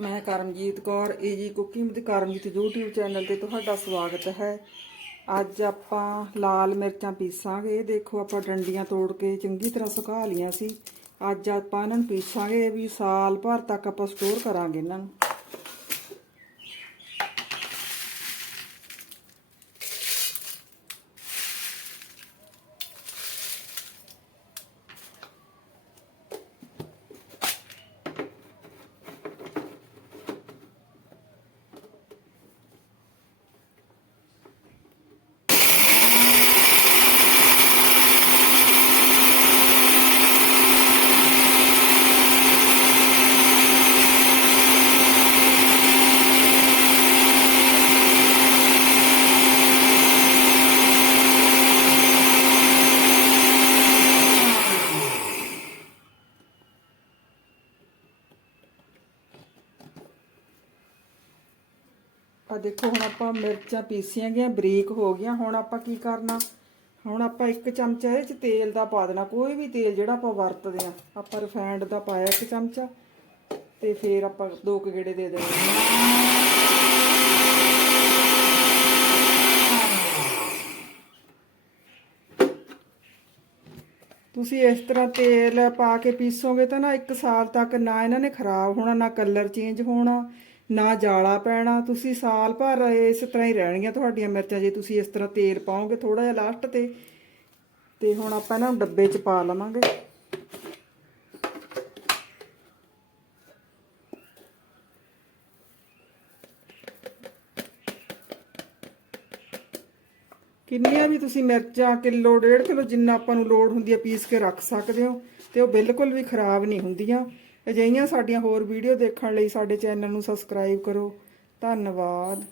ਮੈਂ ਕਰਮਜੀਤ ਕੌਰ ਏਜੀ ਕੁਕਿੰਗ ਦੀ ਕਰਮਜੀਤ YouTube ਚੈਨਲ ਤੇ ਤੁਹਾਡਾ ਸਵਾਗਤ ਹੈ। ਅੱਜ ਆਪਾਂ ਲਾਲ ਮਿਰਚਾਂ ਪੀਸਾਂਗੇ। ਦੇਖੋ ਆਪਾਂ ਡੰਡੀਆਂ ਤੋੜ ਕੇ ਚੰਗੀ ਤਰ੍ਹਾਂ ਸੁਕਾ ਲੀਆਂ ਸੀ। ਅੱਜ ਆਪਾਂ ਇਹਨਾਂ ਨੂੰ ਪੀਸਾਂਗੇ ਵੀ ਸਾਲ ਭਰ ਤੱਕ ਆਪਾਂ ਸਟੋਰ ਕਰਾਂਗੇ ਇਹਨਾਂ ਨੂੰ। ਆ ਦੇਖੋ, ਹੁਣ ਆਪਾਂ ਮਿਰਚਾਂ ਪੀਸੀਆਂ ਗਈਆਂ, ਬਰੀਕ ਹੋ ਗਈਆਂ। ਹੁਣ ਆਪਾਂ ਕੀ ਕਰਨਾ? ਹੁਣ ਆਪਾਂ ਇੱਕ ਚਮਚਾ ਇਹਦੇ ਚ ਤੇਲ ਦਾ ਪਾ ਦੇਣਾ। ਕੋਈ ਵੀ ਤੇਲ ਜਿਹੜਾ ਆਪਾਂ ਵਰਤਦੇ ਆ ਆਪਾਂ ਰਿਫਾਈਨਡ ਦਾ ਪਾਇਆ ਇੱਕ ਚਮਚਾ ਤੇ ਫਿਰ ਆਪਾਂ ਦੋ ਕੁ ਗੇੜੇ ਦੇ ਦੇਣੇ ਤੁਸੀਂ ਇਸ ਤਰ੍ਹਾਂ ਤੇਲ ਪਾ ਕੇ ਪੀਸੋਗੇ ਤਾਂ ਨਾ ਇੱਕ ਸਾਲ ਤੱਕ ਨਾ ਇਹਨਾਂ ਨੇ ਖਰਾਬ ਹੋਣਾ, ਨਾ ਕਲਰ ਚੇਂਜ ਹੋਣਾ ਨਾ ਜਾਲਾ ਪੈਣਾ, ਤੁਸੀਂ ਸਾਲ ਭਰ ਇਸ ਤਰ੍ਹਾਂ ਹੀ ਰਹਿਣਗੀਆਂ ਤੁਹਾਡੀਆਂ ਮਿਰਚਾਂ, ਜੇ ਤੁਸੀਂ ਇਸ ਤਰ੍ਹਾਂ ਤੇਲ ਪਾਓਗੇ ਥੋੜਾ ਜਿਹਾ ਲਾਸਟ ਤੇ ਤੇ ਹੁਣ ਆਪਾਂ ਇਹਨਾਂ ਨੂੰ ਡੱਬੇ 'ਚ ਪਾ ਲਵਾਂਗੇ। ਕਿੰਨੀਆਂ ਵੀ ਤੁਸੀਂ ਮਿਰਚਾਂ, ਕਿਲੋ, ਡੇਢ ਕਿਲੋ ਜਿੰਨਾ ਆਪਾਂ ਨੂੰ ਲੋੜ ਹੁੰਦੀ ਹੈ ਪੀਸ ਕੇ ਰੱਖ ਸਕਦੇ ਹੋ ਤੇ ਉਹ ਬਿਲਕੁਲ ਵੀ ਖਰਾਬ ਨਹੀਂ ਹੁੰਦੀਆਂ। ਅਜਿਹੀਆਂ ਸਾਡੀਆਂ ਹੋਰ ਵੀਡੀਓ ਦੇਖਣ ਲਈ ਸਾਡੇ ਚੈਨਲ ਨੂੰ ਸਬਸਕ੍ਰਾਈਬ ਕਰੋ। ਧੰਨਵਾਦ।